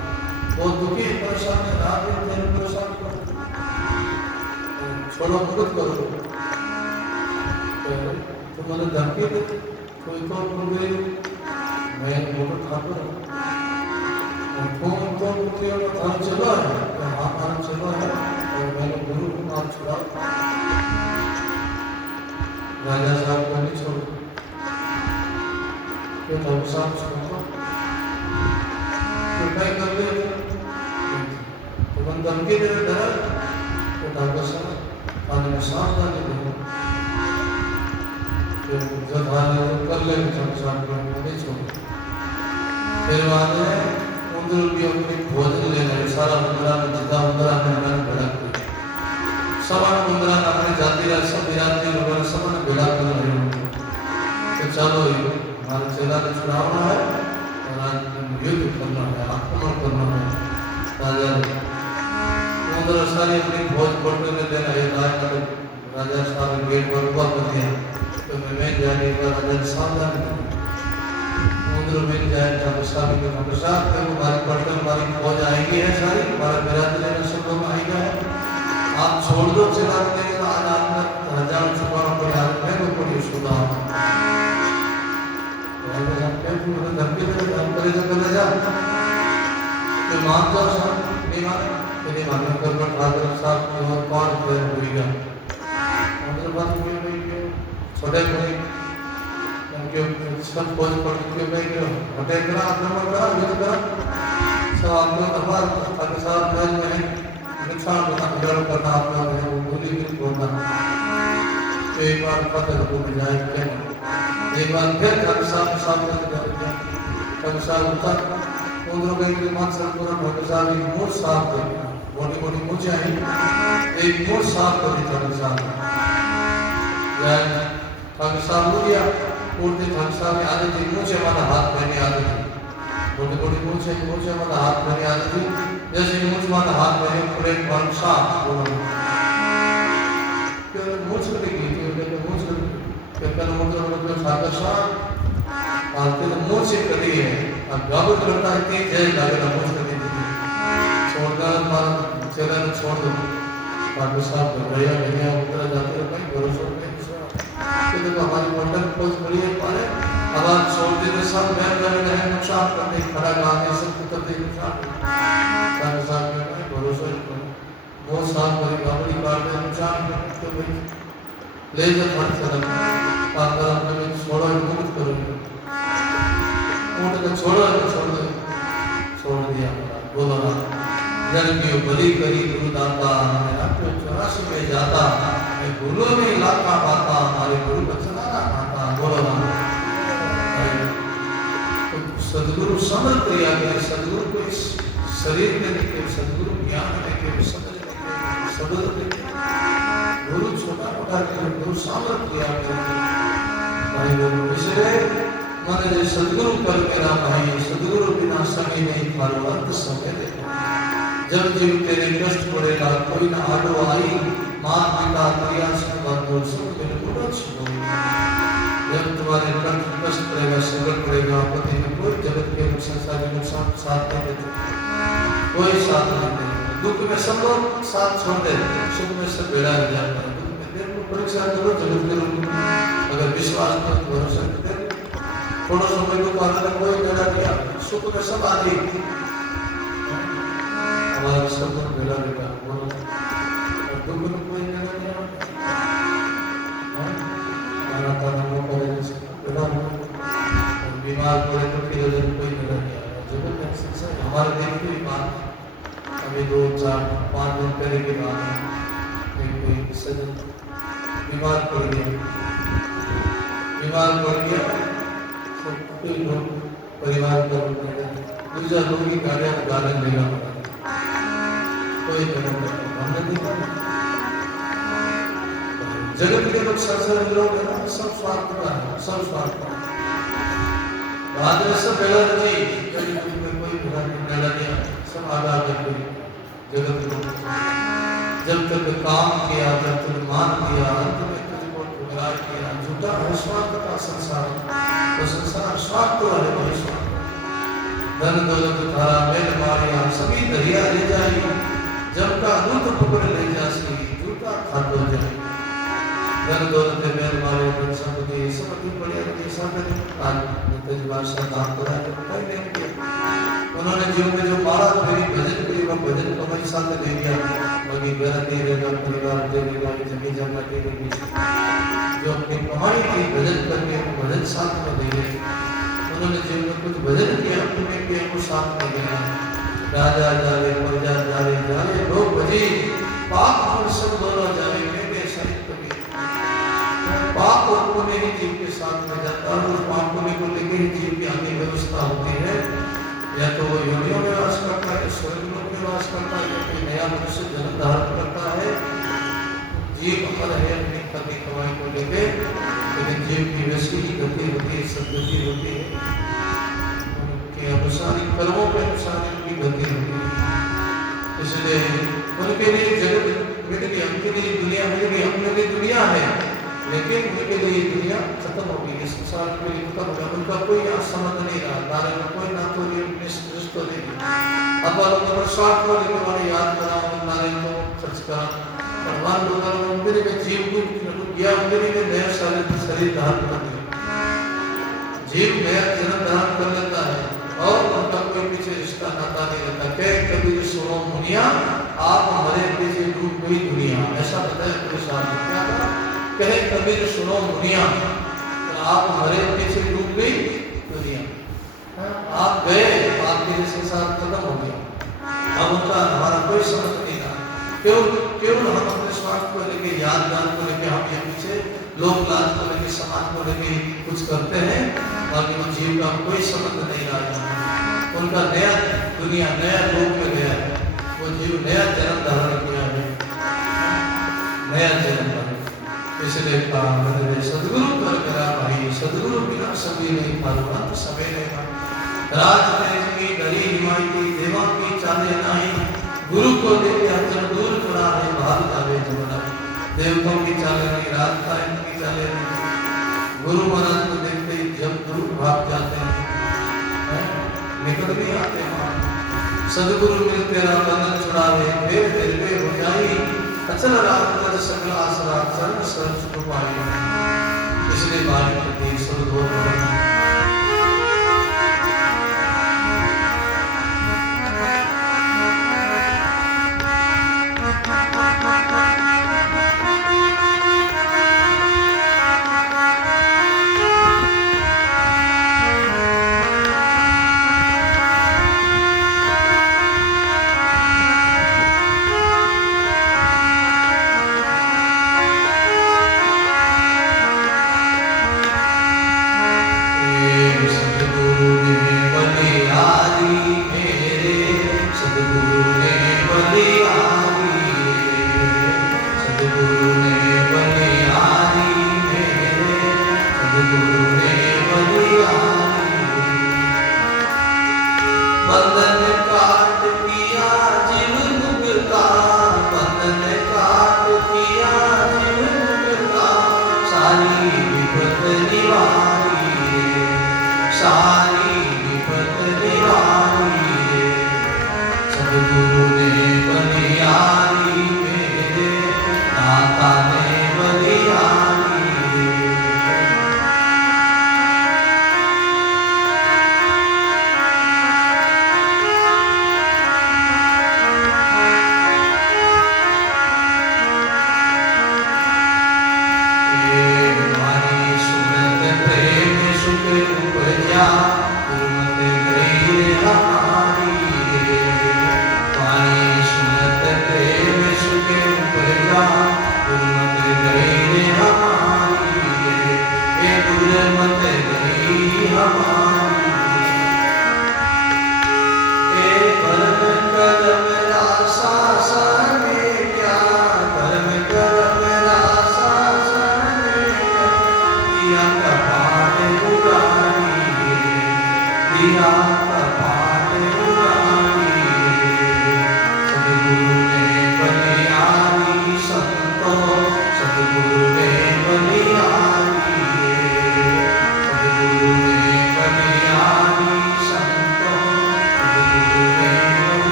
बहुत दुखी परेशान है रात दिन परेशान करो छोड़ो मुक्त करो तो मैंने धमकी दी कोई तो बोले मैं मोटर ठाकुर हूँ तो थाना चलो है हाँ थाना चलो है और मैंने गुरु को नाम छुड़ा राजा साहब को नहीं छोड़ो तो तब साहब छोड़ो तो मैं कर दे तो मन धमकी दे डरा तो ठाकुर साहब थाने में सांस डाले दे तो जब थाने कर ले ठाकुर साहब को नहीं छोड़ो फिर बाद में उधर भी अपनी भोजन ले गए सारा उधरा में जितना उधरा में मैंने भड़क गई समान मुद्रा अपने जाति राज सब विराट वगैरह समान बेड़ा कर रहे होंगे। तो चलो हमारे चेला को छुड़ाना है और आज युद्ध करना है, आक्रमण करना है। राजा मुद्रा सारी अपनी फौज फोटो में देना है। राजा सारे गेट पर हुआ कर दिया तो मैं जाने का राजा सावधान मुद्रा में जाए प्रसाद के प्रसाद पे हमारी पलटन हमारी फौज आएगी है सारी हमारा विराट लेना सब लोग आएगा है। आप छोड़ दो चला देगा आज आप हजार छुपाना पड़े आज मैं को कोई सुना राजा साहब क्या तू मुझे धमकी दे रहा करे तो कर जा तो मान जाओ साहब नहीं माने मेरे माने कर पर राजा साहब जो कौन है होएगा उनके बात कोई नहीं छोटे भाई क्योंकि सब फौज पर क्यों नहीं करो हटे करा आक्रमण करा युद्ध करा सब आप लोग हमारे पाकिस्तान साहब मैच में निशान बना जड़ करना आप लोग है वो भूली भी बोलना एक बार पता को मिल जाए क्या एक बार फिर पाकिस्तान साहब करके पाकिस्तान उतर उन लोगों के मान सर पूरा पाकिस्तान की मूड साफ कर बॉडी बॉडी मुझे आई एक मूड साफ कर दी पाकिस्तान यार पाकिस्तान हो गया पूरे पाकिस्तान में आने थे मुझे हमारा हाथ पहने आते थे बड़े बड़े मुझे हमारा हाथ पहने आते थे जैसे मुझे हमारा हाथ पहने पूरे पाकिस्तान बोला क्यों मुझे लगी क्यों मुझे क्या मुझे मतलब पाकिस्तान आते तो मुझे करी है अब गाबू करता है कि जय लगे मुझे करी थी छोड़कर मार चला छोड़ दो पाकिस्तान को भैया उतर जाते हैं भाई भरोसा नहीं तो हमारी पलटन फौज बड़ी है पाले अब आप छोड़ देते सब बैठ जाने रहे नुकसान करने खड़ा गाने सब करते नुकसान पाकिस्तान में भाई भरोसा नहीं बहुत साल बड़ी गाड़ी काट दे नुकसान तो भाई ले जा फट से पाकर अपने छोड़ो मुक्त करो उठ के छोड़ दिया बोलो ना जन की बलि करी गुरुदाता आपको 84 में जाता मैं गुरु में इलाका पाता हमारे गुरु बचना आता बोलो ना तो सदगुरु समझ क्रिया के सदगुरु को इस शरीर में देखे सदगुरु ज्ञान देखे समझ देखे सदगुरु देखे गुरु छोटा मोटा के गुरु समझ क्रिया के भाई गुरु इसलिए मैंने सदगुरु कर मेरा भाई सदगुरु बिना समय नहीं पारो अंत समय देखो जब जीव तेरे कष्ट पड़ेगा कोई ना आडो आई मात पिता प्रिया बंधु सब बिल्कुल अच्छी जब तुम्हारे कष्ट पड़ेगा संकट पड़ेगा पति में कोई जगत के संसार के नुकसान साथ नहीं देते कोई साथ नहीं देते दुख में सब लोग साथ छोड़ देते सुख में सब बेड़ा हो जाता है दुख में देर को परीक्षा करो जगत के रूप में अगर विश्वास कर भरोसा करते थोड़ा समय को पालन में कोई बेड़ा दिया सुख में सब आदि हमारे सब बेड़ा बेड़ा बोलो और दुख में कोई बेड़ा नहीं हमारा ताना वो करे जैसे बेड़ा और बीमार पड़े तो फिर उधर कोई बेड़ा नहीं जगत में संसार हमारे दिन की बात अभी 2, 4, 5 दिन पहले की बात है कोई सजन बीमार पड़ गया तो कोई लोग परिवार का दूसरा लोग की गार्डन लेगा कोई हमने देखा जगत के लोग संसार लोग है ना सब स्वार्थ का है सब स्वार्थ का बाद में सब बेड़ा नहीं कोई बेड़ा नहीं सब आगा कोई जगत के लोग जब तक काम किया जब तक मान किया अंत में तुझको ठुकरा किया झूठा है स्वार्थ का संसार तो संसार स्वार्थ वाले कोई स्वार्थ धन दौलत धारा मेल मारिया सभी दरिया ले जाएगी जब का दूध पकड़ ले जा सकी झूठा खातो जाए धन दौलत मेल मारे धन संपत्ति सब भी पड़े के साथ आज नेताजी बादशाह काम करा कोई नहीं किया उन्होंने जीवन में जो मारा मेरी भजन के लिए भजन कमाई साथ दे दिया बाकी घर दे देगा परिवार दे देगा जमीन जमा दे देगी जो अपनी कमाई की भजन करके भजन साथ में दे गए उन्होंने जीवन में कुछ भजन किया पुण्य किया कुछ साथ में गया राजा जाले प्रजा जाले लोग भजी पाप और सब दोनों जाले मेरे सहित कभी पाप और पुण्य ही जीव के साथ में जाता है उस पाप पुण्य को लेकर ही जीव की आगे व्यवस्था होती है या तो वो योनियों में वास करता है स्वर्ग में वास करता है या फिर नया मनुष्य जन्म धारण करता है जीव की वैसी ही गति होती है, सदगति होती है, उनके अनुसार ही कर्मों के अनुसार उनकी गति होती है। इसलिए उनके लिए जगत मिल गई, उनके लिए दुनिया मिल गई, अपने लिए दुनिया है, लेकिन उनके लिए दुनिया खत्म हो गई, इस संसार के लिए खत्म हो गया, उनका कोई संबंध नहीं रहा, नारे में कोई ना कोई रिश्ता नहीं। अब नंबर 7 को लेकर वाले याद करा, नारे को सर्च करा, भगवान लोगों ने मंदिर में जीव को गया, मंदिर में नया शरीर धारण कर लिया, जीव नया जन्म धारण कर लेता है और उनका कोई पीछे रिश्ता नाता नहीं रहता। कह कबीर सुनो मुनिया, आप हमारे पीछे डूब गई दुनिया, ऐसा बताया पूरे साथ क्या था? कहे कबीर सुनो मुनिया, आप हमारे पीछे डूब गई दुनिया, आप गए, आपके लिए संसार खत्म हो गया, अब उनका हमारा कोई समझ नहीं रहा। केवल हम अपने स्वार्थ को लेके, याद को लेके, हम ये पीछे लोक लाज को लेके, समाज को लेके कुछ करते हैं, बाकी वो जीव का कोई संबंध नहीं रहा। उनका नया दुनिया, नया रूप में गया है, वो जीव नया जन्म धारण किया है, नया जन्म। इसलिए कहा मैंने सदगुरु कर मेरा भाई, सदगुरु बिना सभी नहीं पालुवंत सवेरे राज की डरी हिमायती देवा की चाले नहीं, गुरु को देखे अर्जन दूर करा है भाल जावे जमुना, देवताओं की चाले नहीं, राजता इनकी चाले नहीं, गुरु महाराज को देखते ही जब दूर भाग जाते हैं, निकल भी आते हैं। सदगुरु मिल तेरा बंधन छुड़ावे, फिर दिल में हो जाई अचल रात कर सकल आसरा, सर्व सर्व सुख पाए। इसलिए बात करती सदगुरु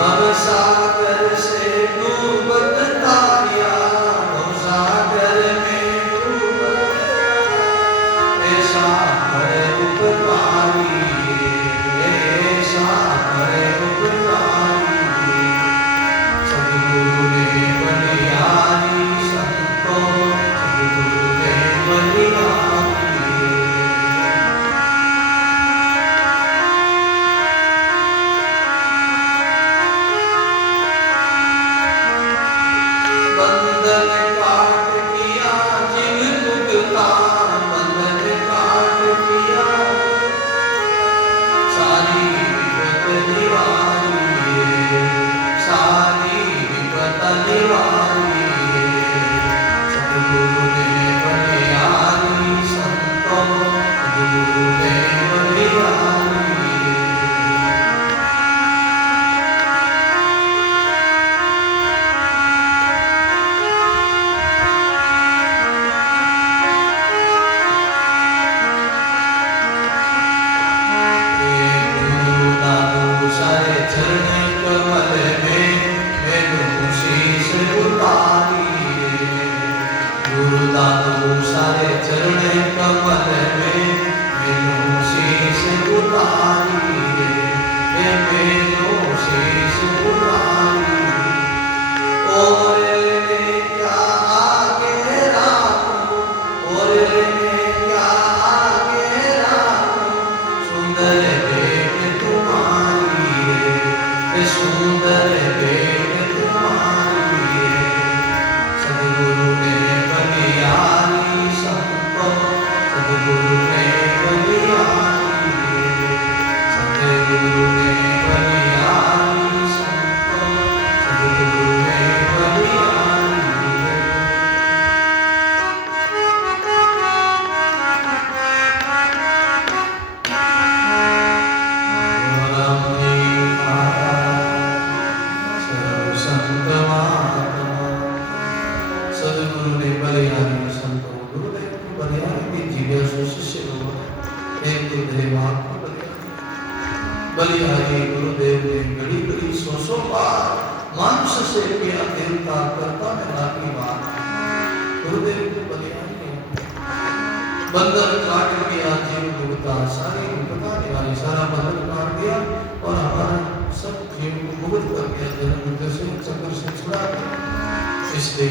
सागर से डूबत तारिया, सागर में डूबत ऐसा है उपकारी, ऐसा है उपकारी। सद्गुरु ने बलिहारी संतो, सद्गुरु ने बलिहारी। बंधन काट किया जीव मुक्ता, बंधन काट किया सारी विपत निवारी, सारी विपत निवारी। सद्गुरु ने बलिहारी संतो, सद्गुरु ने बलिहारी। सारे चरण कमल में मैनू शीश उतारी, गुरु दादू सारे चरण कमल में मैनू शीश उतारी, मैनू शीश उतारी। और मैं क्या आगे राखूं, और मैं क्या आगे राखूं, सुंदर भेंट तुम्हारी, सुंदर भेंट तुम्हारी। सद्गुरु ने बलिहारी संतो, सद्गुरु ने बलिहारी, सद्गुरु ने बलिहारी संतो, सद्गुरु ने बलिहारी। सद्गुरु ने बलिहारी संतो, गुरुदेव को बलिहारी की जिज्ञासु शिष्य लोग एक गुरुदेव आपको बलिहारी गुरुदेव ने घड़ी घड़ी सौ बार मनुष्य से किया देवता करता में लाकी बात। गुरुदेव को बलिहारी बंधन काट दिया जीव मुक्ता, सारी विपदा निवारी, सारा बंधन काट दिया और हमारा सब जीव को मुक्त कर दिया, जन्म मृत्यु से चक्कर से छुड़ा दिया। इसलिए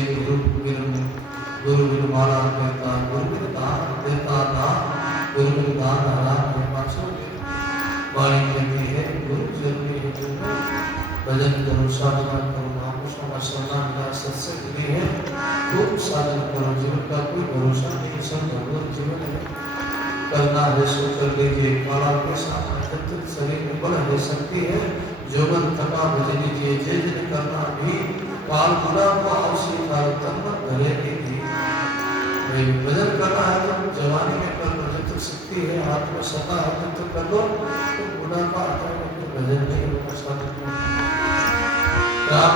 गुरु माला कहता, गुरु दान देता दान, गुरु दान आराम में पाछोगे। वाणी कहती है गुरु जरूरी है, गुरु भजन करो, साधना करो, महापुरुषों का शरण मिला, सत्संग भी है, खूब साधन करो। जीवन का कोई भरोसा नहीं, सब भगवत जीवन है। करना है सो कर लीजिए, काला के सामने तत्त शरीर में बल है, शक्ति है, जोगन थका भज लीजिए। जय जय करना भी काल बुला को अवश्य काल तन भरे दी। भजन करना है तो जवानी में कर लो, जब तक शक्ति है, हाथ में सता है तब तक कर लो, तो बुढ़ापा आता है भजन नहीं होगा। राम